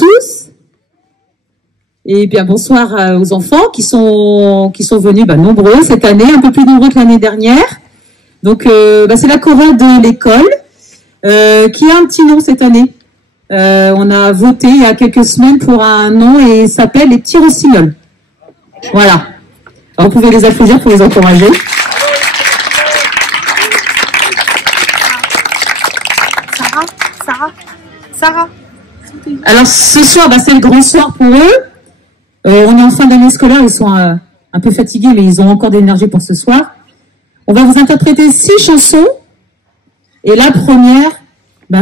tous. Et bien bonsoir aux enfants qui sont venus nombreux cette année, un peu plus nombreux que l'année dernière. Donc c'est la chorale de l'école qui a un petit nom cette année. On a voté il y a quelques semaines pour un nom et il s'appelle les Petits Rossignols. Voilà. Alors, vous pouvez les applaudir pour les encourager. Sarah. Alors ce soir, c'est le grand soir pour eux. On est en fin d'année scolaire, ils sont un peu fatigués, mais ils ont encore d'énergie pour ce soir. On va vous interpréter 6 chansons. Et la première,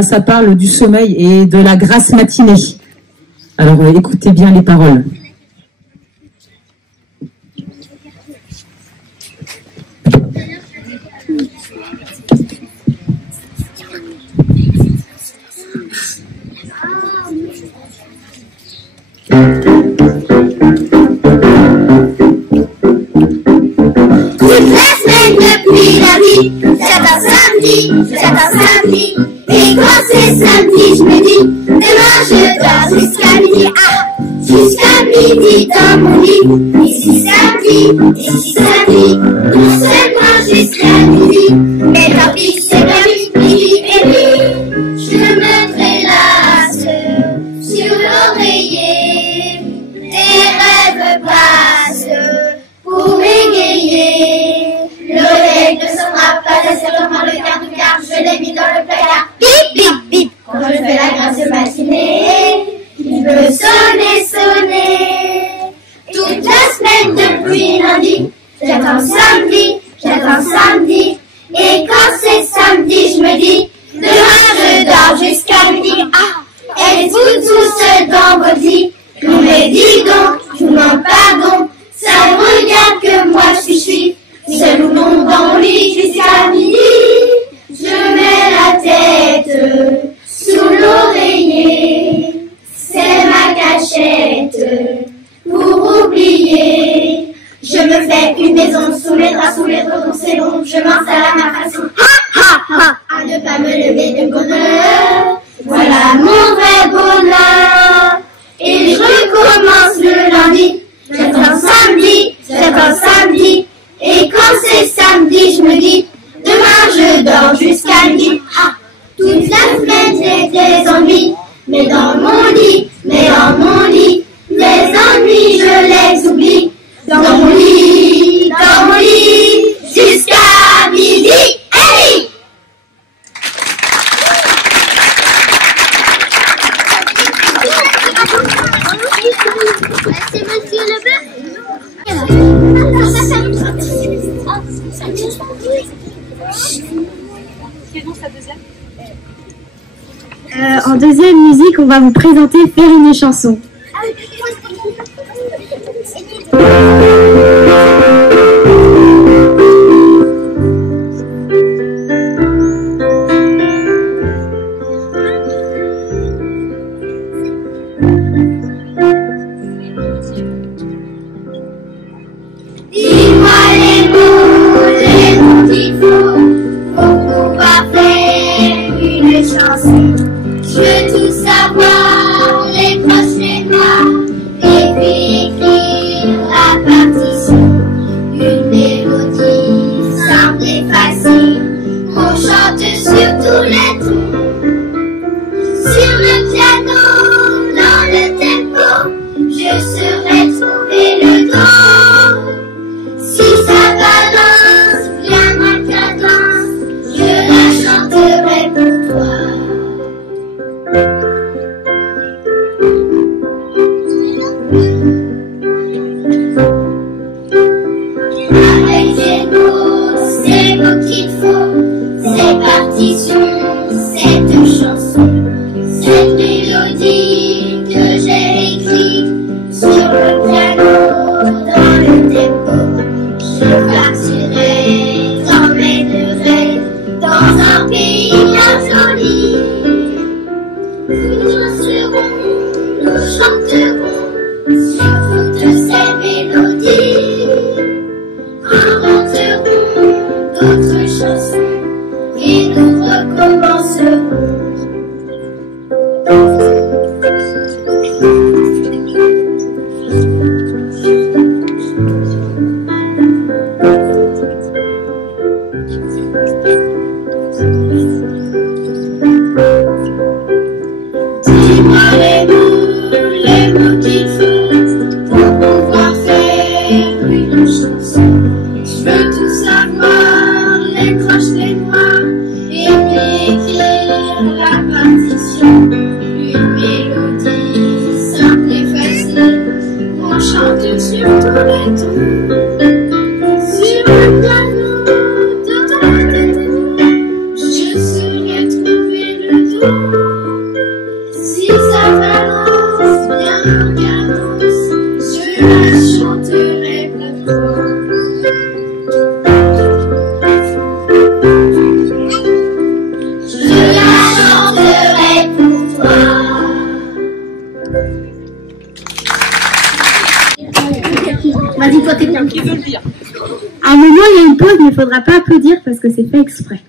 ça parle du sommeil et de la grasse matinée. Alors écoutez bien les paroles. Depuis lundi, c'est un samedi, et quand c'est samedi, je me dis, demain je dors jusqu'à midi, jusqu'à midi dans mon lit, ici samedi, non seulement jusqu'à midi, mais tant pis, c'est permis, midi et nuit, je me prélasse sur l'oreiller, tes rêves passent pour m'égayer. L'oreille ne sonnera pas assez longtemps le quart du quart, je l'ai mis dans le placard. Bip, bip, bip. Quand je fais la grasse matinée, il veut sonner. Toute la semaine depuis lundi, j'attends samedi. Et quand c'est samedi, je me dis, demain je dors jusqu'à midi. Êtes-vous tous dans vos lits? Nous les dis donc, je vous demande pardon. Ça me regarde que moi je suis. Seul ou non dans mon lit jusqu'à midi, je mets la tête sous l'oreiller, c'est ma cachette pour oublier. Je me fais une maison sous les draps, sous les draps, c'est long, je m'installe à ma façon, à ne pas me lever de bonheur, voilà mon vrai bonheur. Et je recommence le lundi, j'attends samedi. Et quand c'est samedi, je me dis, demain je dors jusqu'à midi. Toute la semaine j'ai des ennuis, mais en mon lit, mes ennuis je les oublie. Dans mon lit, jusqu'à midi. Hey! C'est monsieur Leblanc. En deuxième musique, on va vous présenter Faire une chanson. Je veux tout savoir, les prochains mois, et puis écrire la partition. Une mélodie simple et facile, qu'on chante sur tous les tons. Sur le piano, dans le tempo, je saurais trouver le don. Si ça balance, bien ma cadence, je la chanterai pour toi. Si ça balance bien en cadence, je la chanterai plein fois. Je la chanterai pour toi. Vas-y, toi, t'es bien. Qui veut le dire? À un moment, il y a une pause, mais il ne faudra pas applaudir parce que c'est fait exprès.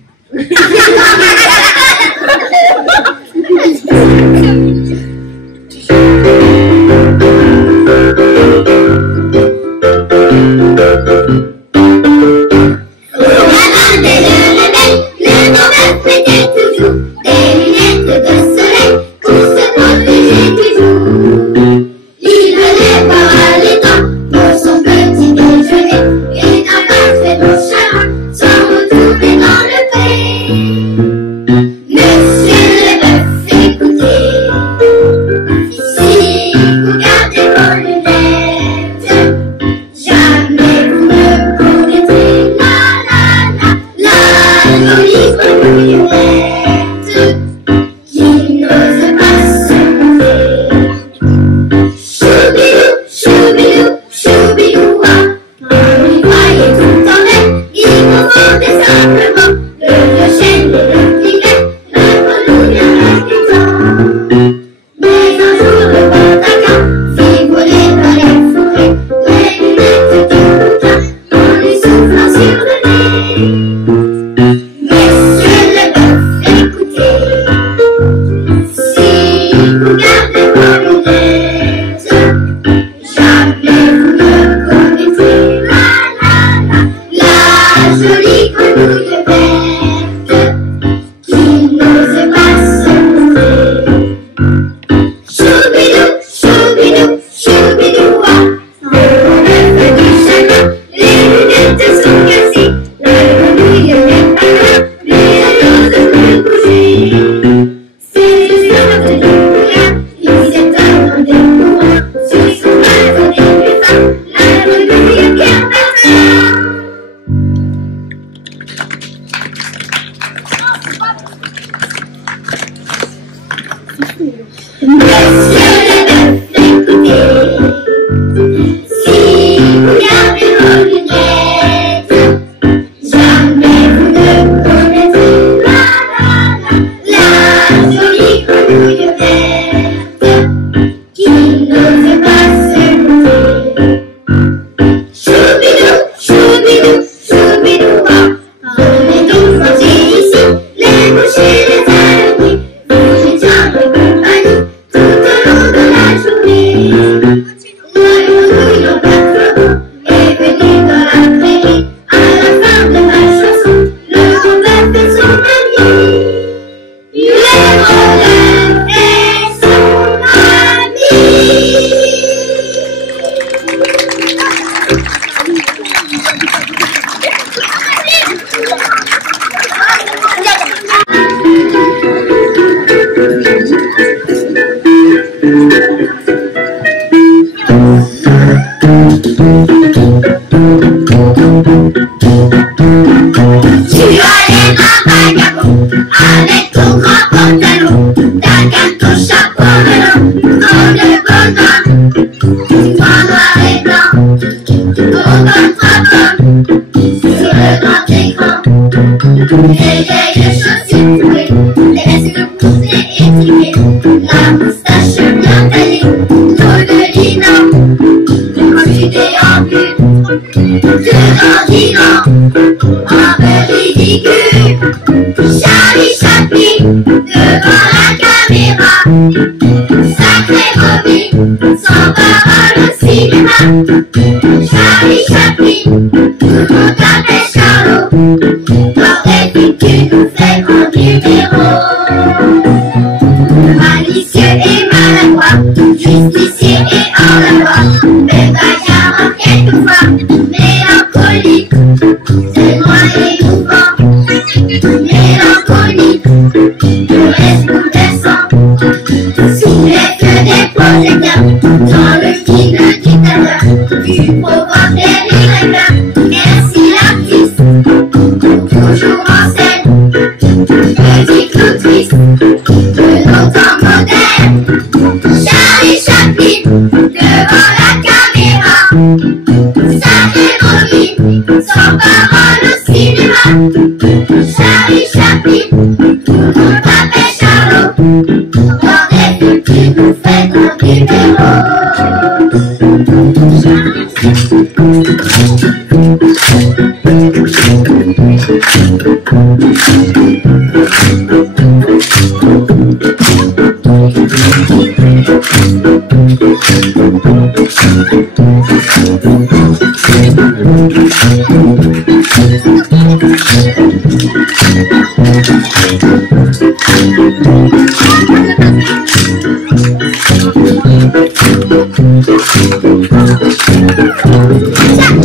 Charlie Chaplin devant la caméra, sacré Robin, sans parole au cinéma. Charlie Chaplin, tout le monde t'appelle Charlot, dans des films tu nous fais en numéro. Malicieux et maladroit, justicier et hors la loi, même bagarre quelquefois, mélancolique, c'est moi émouvant. Mélancolique, le resplandescent, sous les feux des projecteurs, dans le film dictateur, du programme des rires. Merci l'artiste, toujours en scène, petit clou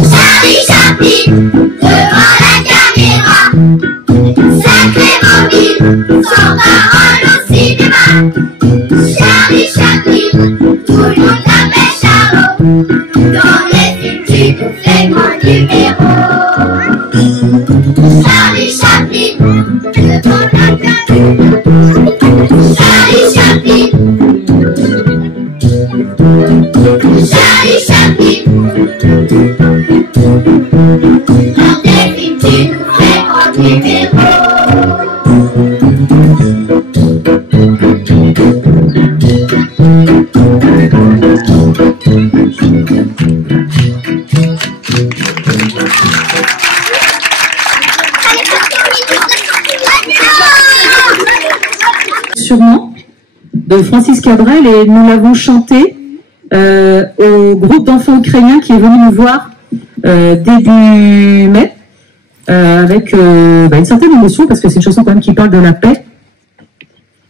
Charlie Chaplin, devant la caméra, sacrément vite, sans parole au cinéma. Charlie Chaplin, tout le monde l'appelle Charo, dans les films tu nous fais mon numéro. Charlie Chaplin, devant la caméra, Charlie Chaplin, Charlie Chaplin, dans tes films tu nous fais mon numéro. Sûrement, de Francis Cabrel, et nous l'avons chanté au groupe d'enfants ukrainiens qui est venu nous voir début mai avec une certaine émotion parce que c'est une chanson quand même qui parle de la paix.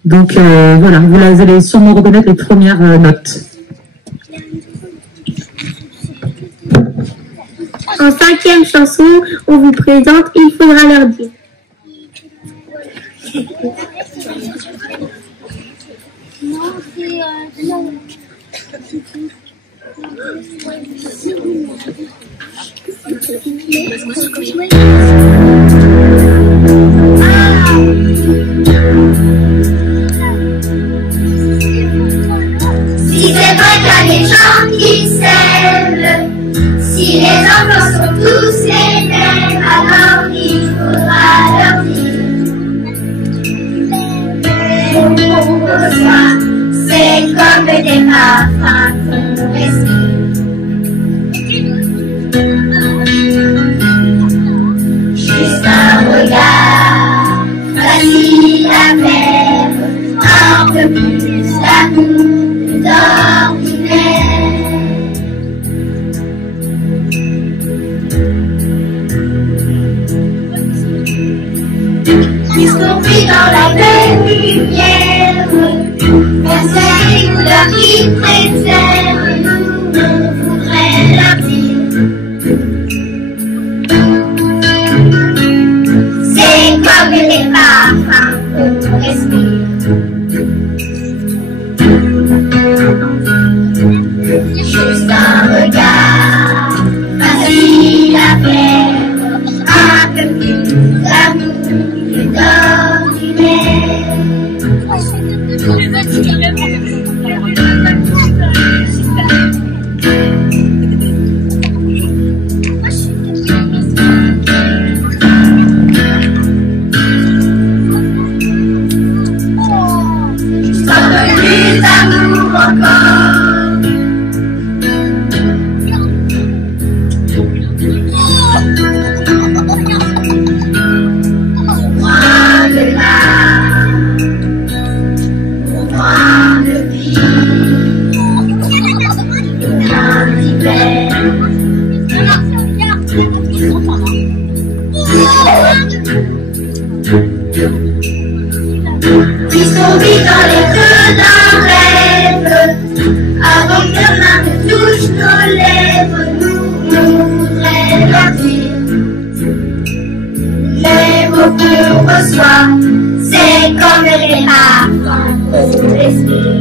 Donc voilà, vous allez sûrement reconnaître les premières notes. En 5e chanson, on vous présente Il faudra leur dire. Si c'est vrai qu'il y a des gens qui s'aiment, si les enfants sont tous les mêmes, alors il faudra leur dire. Pour reçoit, c'est comme des parfums qu'on respire. Juste un regard, facile à faire, un peu plus d'amour d'ordinaire. Puisqu'on vit dans la même lumière, vers ces couleurs qui préservent, nous on voudrait leur dire. C'est comme les parfums qu'on respire. Juste un regard, facile à faire, un peu plus d'amour d'ordinaire. Juste un peu plus d'amour encore. Puisqu'on vit dans les feux d'un rêve, avant que demain ne touche nos lèvres, nous on voudrait leur dire. Les mots qu'on reçoit, c'est comme les parfums qu'on respire.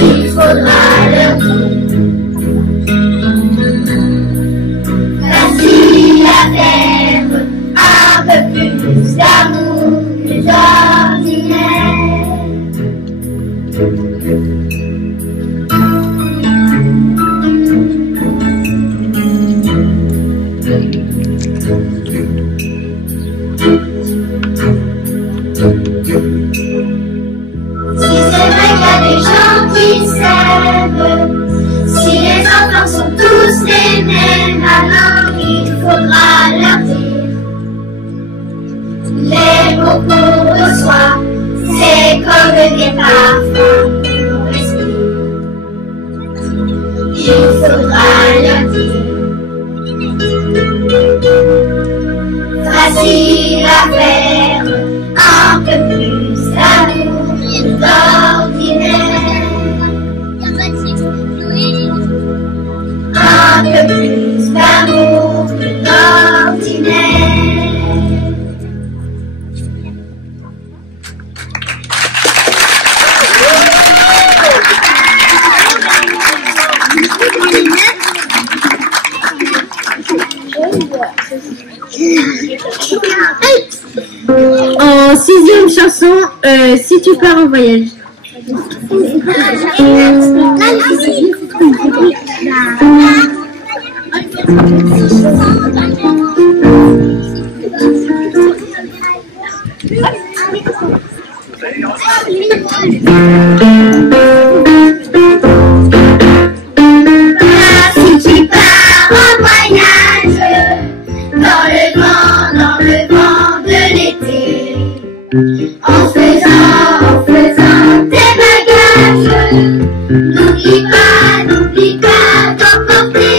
Il faudra leur dire. Facile à faire, un peu plus d'amour que d'ordinaire. Si c'est vrai qu'il y a des gens qui s'aiment, si les enfants beau qu'on reçoit, c'est comme des parfums qu'on respire. Il faudra leur dire, facile à faire, un peu plus d'amour d'ordinaire. Un peu plus d'amour que d'ordinaire. En sixième chanson, si tu pars en voyage. Si tu pars en voyage, dans le vent de l'été, en faisant tes bagages, n'oublie pas d'emporter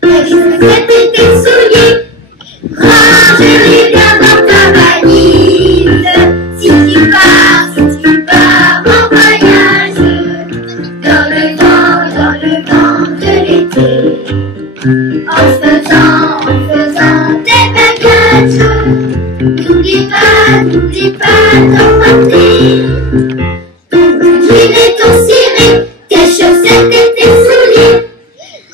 tes chaussettes et tes souliers, range-les bien dans ta valise. Si tu pars en voyage, dans le vent de l'été, en faisant tes bagages, n'oublie pas d'emporter ton jean et ton ciré, tes chaussettes et tes souliers,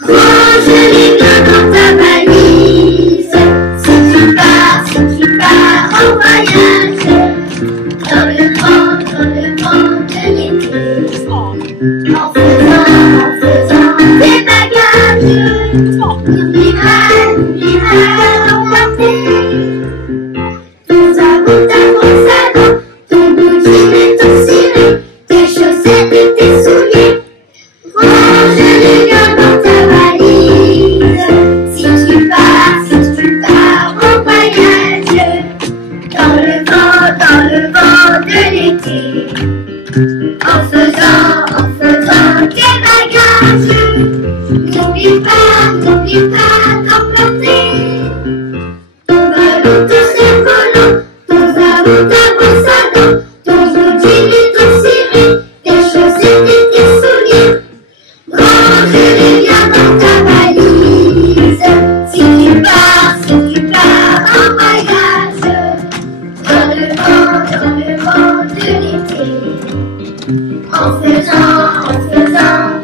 range-les bien dans ta valise. Si tu pars en voyage, dans le vent de l'été, en faisant tes bagages, n'oublie pas d'emporter ton savon, ta brosse à dents, ton beau jean et ton ciré, tes chaussettes et tes souliers, range-les bien dans ta valise. Si tu pars en voyage, dans le vent de l'été, en faisant tes bagages, n'oublie pas d'emporter ton ballon, ton cerf-volant, ton savon, ta brosse à dents, ton beau jean et ton ciré, tes chaussettes et tes souliers, range-les bien dans ta valise. Si tu pars en voyage, dans le vent de l'été, en faisant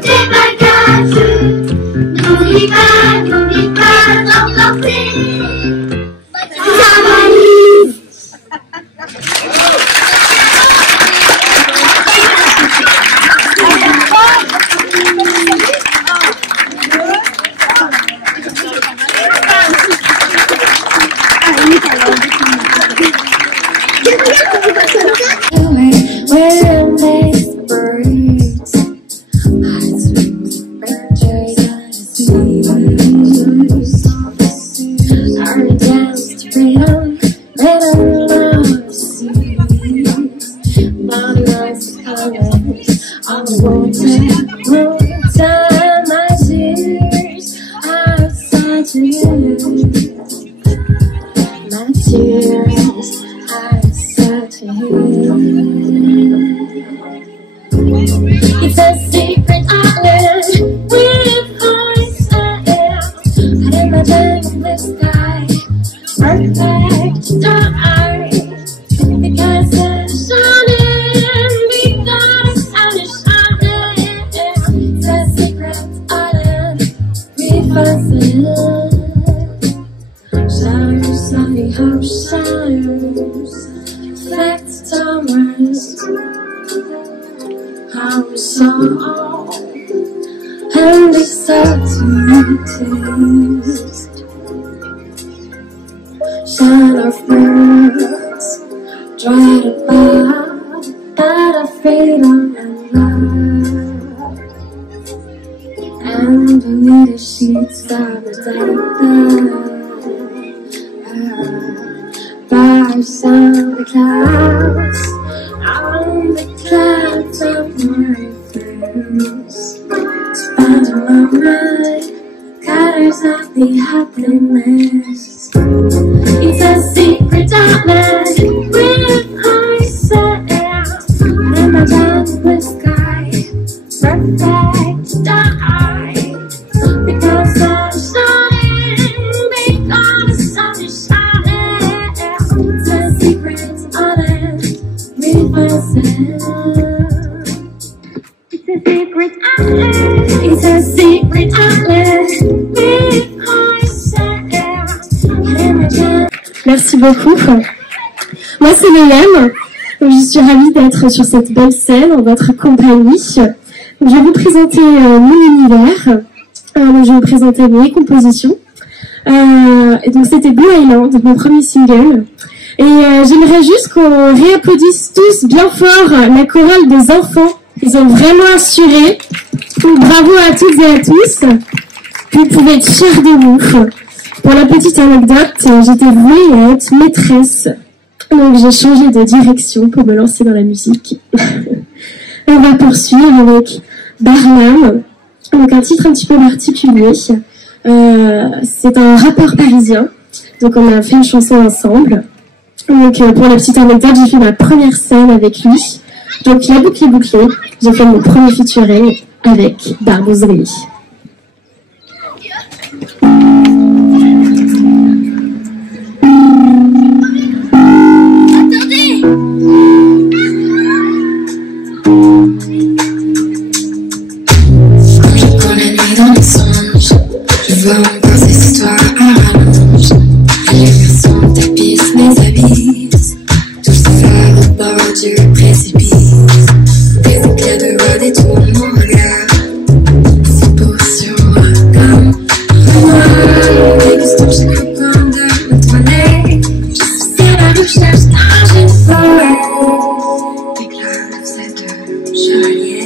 tes bagages, n'oublie pas d'emporter ta valise. It's a secret island with voice and imagine the sky perfect dark because it's shining, because it's shining. It's a secret island with voice and showers, sunny house showers, flat summers. Our song and it's so taste. Shine of birds, dried apart, out of freedom and love. And beneath the sheets of the dark, by sound the clouds on the clouds of my fears. Spans on my mind, colors of the happiness. It's a secret island with high sand and a boundless sky, perfect sky. Because the sun is shining, it's a secret island with high sand. It's a secret island. It's a secret island with high sand. Merci beaucoup. Moi, c'est Mélène. Je suis ravie d'être sur cette belle scène en votre compagnie. Je vais vous présenter mon univers. Je vais vous présenter mes compositions. Et donc, c'était Blue Island, mon premier single. Et j'aimerais juste qu'on réapplaudisse tous bien fort la chorale des enfants. Ils ont vraiment assuré. Donc, bravo à toutes et à tous. Vous pouvez être fiers de vous. Pour la petite anecdote, j'étais vouée à être maîtresse. Donc j'ai changé de direction pour me lancer dans la musique. On va poursuivre avec Barnum. Donc un titre un petit peu particulier. C'est un rappeur parisien. Donc on a fait une chanson ensemble. Donc pour la petite anecdote, j'ai fait ma première scène avec lui. Donc la boucle est bouclée. J'ai fait mon premier featuring avec Barbouzeri. Je vois encore ces histoires à rallonge. À l'immersion tapisse mes abysses. Tout ça au bord du précipice. Des éclairs de voix détournent mon regard. C'est beau sur moi comme remords. Dégustant chaque coin de ma toilette. Je suis à la recherche d'un jeune poète. Déclare cette chevalière.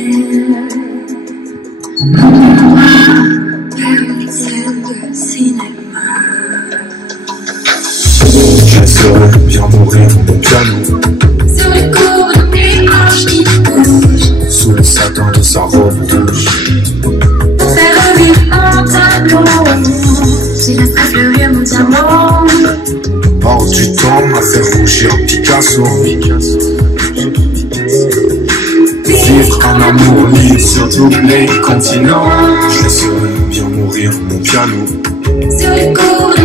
Je saurais bien mourir mon piano. Sur les courbes de mes hanches qui bougent. Sous le satin de sa robe rouge. Pour faire revivre un tableau, j'ai laissé fleurir mon diamant. Hors du temps m'a fait rougir Picasso. Vivre un amour libre sur tous les continents. Je saurais bien mourir mon piano. Sur les courbes de